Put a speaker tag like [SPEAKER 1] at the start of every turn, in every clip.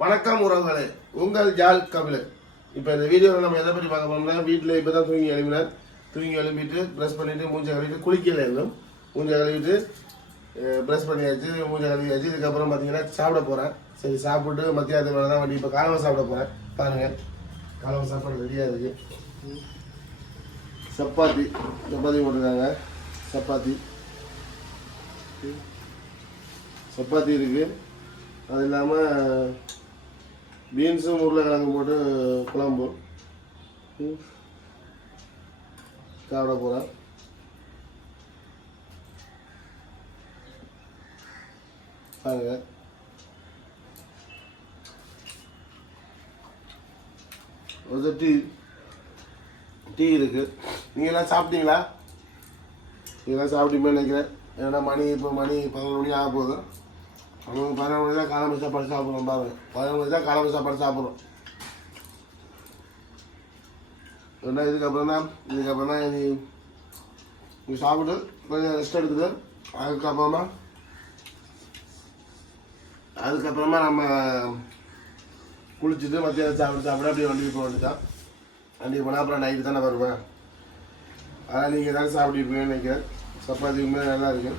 [SPEAKER 1] வணக்கம் உறவுகளே. உங்கள் ஜால் கபிலர் இப்போ இந்த வீடியோவில் நம்ம எதை பற்றி பார்க்க போனோம்னா வீட்டில் இப்போ தான் தூங்கி எழுப்பினார் தூங்கி எழுப்பிட்டு ப்ரெஷ் பண்ணிவிட்டு மூஞ்சை கழுவிட்டு குளிக்கல இருந்தோம். மூஞ்சை கழுவிட்டு ப்ரெஷ் பண்ணியாச்சு மூஞ்சை கழுவியாச்சு. இதுக்கப்புறம் பார்த்தீங்கன்னா சாப்பிட போகிறேன் சரி சாப்பிட்டு மத்தியானத்துக்கு மேலே தான் வண்டி இப்போ காலவை சாப்பிட போகிறேன் பாருங்கள் காலமாக சாப்பாடு ரெடியாக இருக்குது சப்பாத்தி சப்பாத்தி போட்டிருக்காங்க. சப்பாத்தி. சப்பாத்தி இருக்குது அது இல்லாமல் பீன்ஸும் உருளைக்கிழங்கு போட்டு குழம்பு. சாப்பிட போகிறேன் பாருங்க. ஒரு டீ டீ இருக்குது நீங்கள் எல்லாம் சாப்பிட்டீங்களா? இதெல்லாம் சாப்பிட்டீங்கன்னு நினைக்கிறேன். ஏன்னா மணி இப்போ மணி பதினொரு மணி ஆக போகுது. அவங்க பதினொரு மணி தான் காலம் சாப்பாடு சாப்பிட்றோம் பாருங்க பதினொரு மணி தான் காலம்பு சாப்பாடு சாப்பிட்றோம் ஏன்னா இதுக்கப்புறம் தான் இதுக்கப்புறம் தான் நீ நீ சாப்பிட்டு கொஞ்சம் ரெஸ்ட் எடுத்துட்டு அதுக்கப்புறமா அதுக்கப்புறமா நம்ம குளிச்சுட்டு மத்தியானம் சாப்பிட்டு சாப்பிட அப்படியே வண்டிக்கு போக வேண்டியதான் வண்டிக்கு போனால் அப்புறம் நைட்டு தானே வருவேன். அதான் நீங்கள் தான் சாப்பிட்டுருப்பீங்கன்னு நினைக்கிறேன். சப்பாத்தி நல்லா இருக்குது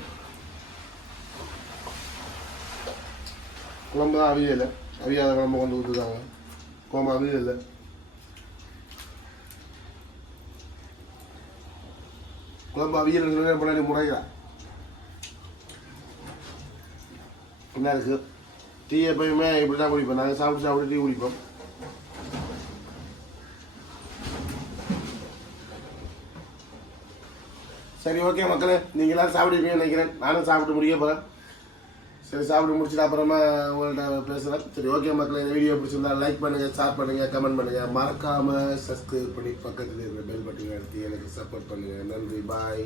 [SPEAKER 1] குழம்பு தான் அவியலை அவியாத குழம்பு கொண்டு கொடுத்துருக்காங்க குழம்பு அவியலை குழம்பு அவியல் பின்னாடி முன்னாடி முறைகிறா என்ன இருக்கு? டீ எப்பயுமே இப்படி தான் குடிப்போம். நாங்கள் சாப்பிட்டு சாப்பிட்டு டீ குடிப்போம். சரி ஓகே மக்களே. நீங்களாம் எல்லாரும் சாப்பிடுவீங்கன்னு நினைக்கிறேன். நானும் சாப்பிட்டு முடிய போகிறேன் சரி சாப்பிட்டு முடிச்சுட்டு அப்புறமா உங்கள்கிட்ட பேசுகிறேன் சரி ஓகே மக்களை இந்த வீடியோ பிடிச்சிருந்தா லைக் பண்ணுங்கள் ஷேர் பண்ணுங்கள் கமெண்ட் பண்ணுங்கள் மறக்காமல் சப்ஸ்கிரைப் பண்ணி பக்கத்தில் இருக்கிற பெல் பட்டனை எடுத்து எனக்கு சப்போர்ட் பண்ணுங்கள் நன்றி பாய்